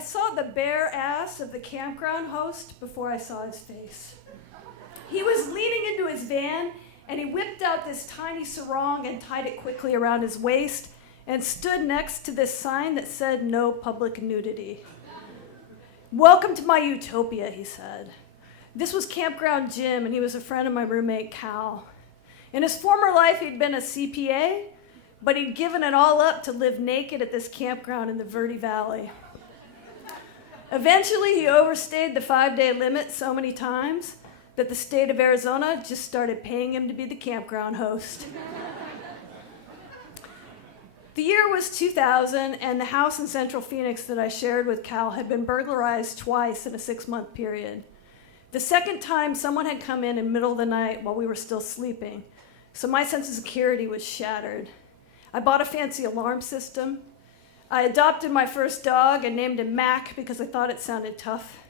I saw the bare ass of the campground host before I saw his face. He was leaning into his van, and he whipped out this tiny sarong and tied it quickly around his waist and stood next to this sign that said, "No public nudity." "Welcome to my utopia," he said. This was Campground Jim, and he was a friend of my roommate, Cal. In his former life, he'd been a CPA, but he'd given it all up to live naked at this campground in the Verde Valley. Eventually, he overstayed the 5-day limit so many times that the state of Arizona just started paying him to be the campground host. The year was 2000, and the house in Central Phoenix that I shared with Cal had been burglarized twice in a 6-month period. The second time, someone had come in the middle of the night while we were still sleeping, so my sense of security was shattered. I bought a fancy alarm system. I adopted my first dog and named him Mac because I thought it sounded tough.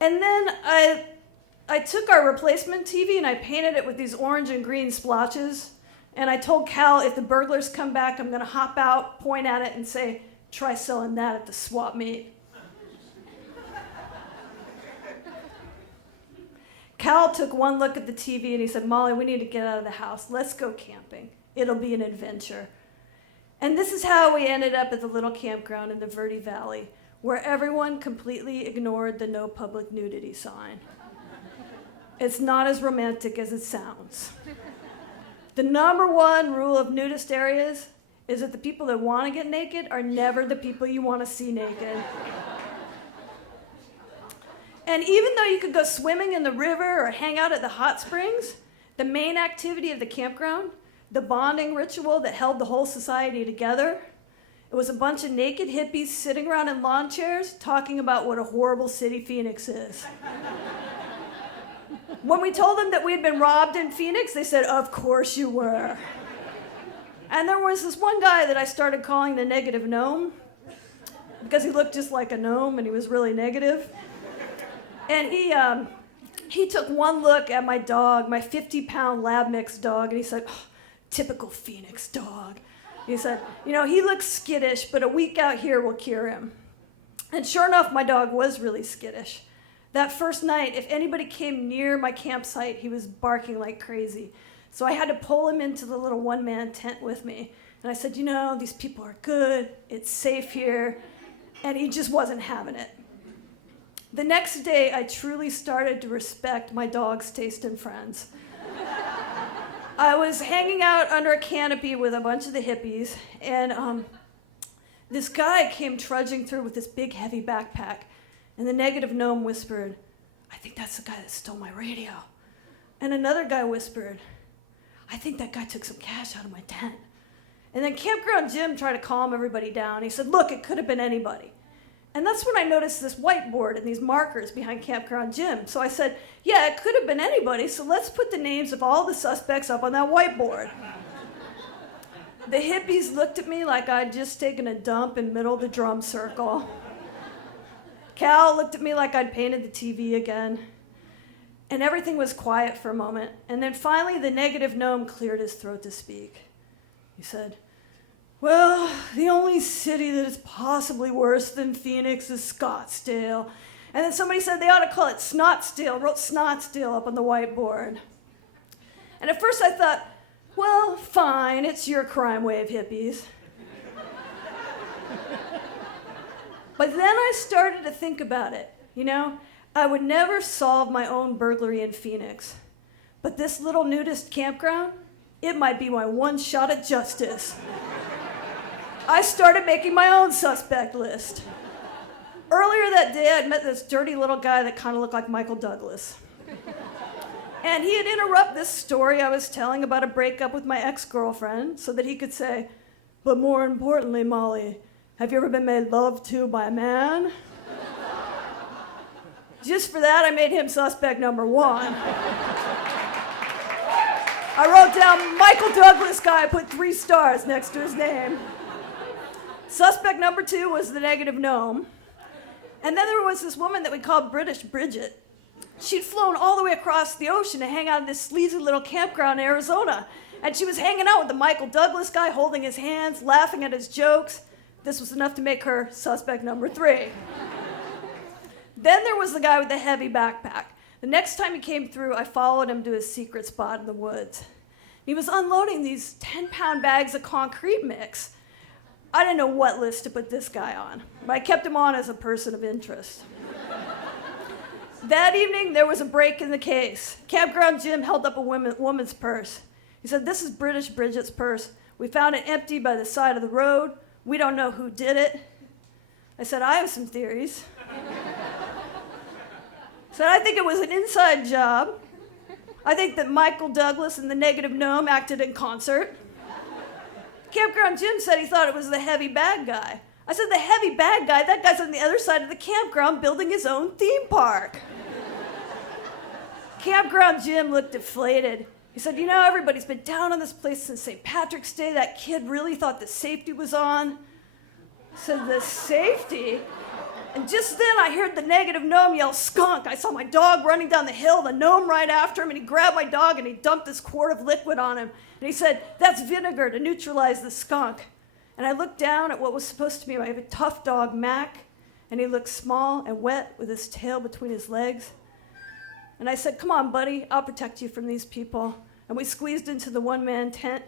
And then I took our replacement TV and I painted it with these orange and green splotches. And I told Cal, if the burglars come back, I'm going to hop out, point at it, and say, "Try selling that at the swap meet." Cal took one look at the TV and he said, "Molly, we need to get out of the house. Let's go camping. It'll be an adventure." And this is how we ended up at the little campground in the Verde Valley, where everyone completely ignored the no public nudity sign. It's not as romantic as it sounds. The number one rule of nudist areas is that the people that want to get naked are never the people you want to see naked. And even though you could go swimming in the river or hang out at the hot springs, the main activity of the campground, the bonding ritual that held the whole society together, it was a bunch of naked hippies sitting around in lawn chairs talking about what a horrible city Phoenix is. When we told them that we'd been robbed in Phoenix, they said, "Of course you were." And there was this one guy that I started calling the negative gnome because he looked just like a gnome and he was really negative. And he took one look at my dog, my 50-pound lab mix dog, and he said, "Oh, typical Phoenix dog." He said, "He looks skittish, but a week out here will cure him." And sure enough, my dog was really skittish. That first night, if anybody came near my campsite, he was barking like crazy. So I had to pull him into the little one-man tent with me. And I said, "These people are good. It's safe here." And he just wasn't having it. The next day, I truly started to respect my dog's taste in friends. I was hanging out under a canopy with a bunch of the hippies, and this guy came trudging through with this big, heavy backpack. And the negative gnome whispered, "I think that's the guy that stole my radio." And another guy whispered, "I think that guy took some cash out of my tent." And then Campground Jim tried to calm everybody down. He said, "Look, it could have been anybody." And that's when I noticed this whiteboard and these markers behind Campground Jim. So I said, "Yeah, it could have been anybody, so let's put the names of all the suspects up on that whiteboard." The hippies looked at me like I'd just taken a dump in the middle of the drum circle. Cal looked at me like I'd painted the TV again. And everything was quiet for a moment. And then finally, the negative gnome cleared his throat to speak. He said, "Well, the only city that is possibly worse than Phoenix is Scottsdale." And then somebody said they ought to call it Snotsdale, wrote Snotsdale up on the whiteboard. And at first I thought, well, fine, it's your crime wave, hippies. But then I started to think about it. I would never solve my own burglary in Phoenix. But this little nudist campground, it might be my one shot at justice. I started making my own suspect list. Earlier that day, I'd met this dirty little guy that kind of looked like Michael Douglas. And he had interrupted this story I was telling about a breakup with my ex-girlfriend so that he could say, "But more importantly, Molly, have you ever been made love to by a man?" Just for that, I made him suspect number 1. I wrote down Michael Douglas guy, put 3 stars next to his name. Suspect number 2 was the negative gnome. And then there was this woman that we called British Bridget. She'd flown all the way across the ocean to hang out in this sleazy little campground in Arizona. And she was hanging out with the Michael Douglas guy, holding his hands, laughing at his jokes. This was enough to make her suspect number 3. Then there was the guy with the heavy backpack. The next time he came through, I followed him to his secret spot in the woods. He was unloading these 10-pound bags of concrete mix. I didn't know what list to put this guy on, but I kept him on as a person of interest. That evening, there was a break in the case. Campground Jim held up a woman's purse. He said, "This is British Bridget's purse. We found it empty by the side of the road. We don't know who did it." I said, "I have some theories." I said, "I think it was an inside job. I think that Michael Douglas and the Negative Gnome acted in concert." Campground Jim said he thought it was the heavy bag guy. I said, "The heavy bag guy? That guy's on the other side of the campground building his own theme park." Campground Jim looked deflated. He said, "You know, everybody's been down on this place since St. Patrick's Day. That kid really thought the safety was on." I said, "The safety?" And just then I heard the Negative Gnome yell, "Skunk!" I saw my dog running down the hill, the gnome right after him, and he grabbed my dog and he dumped this quart of liquid on him. And he said, "That's vinegar to neutralize the skunk." And I looked down at what was supposed to be my tough dog, Mac, and he looked small and wet with his tail between his legs. And I said, "Come on, buddy, I'll protect you from these people." And we squeezed into the one-man tent,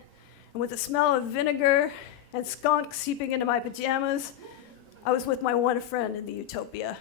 and with the smell of vinegar and skunk seeping into my pajamas, I was with my one friend in the utopia.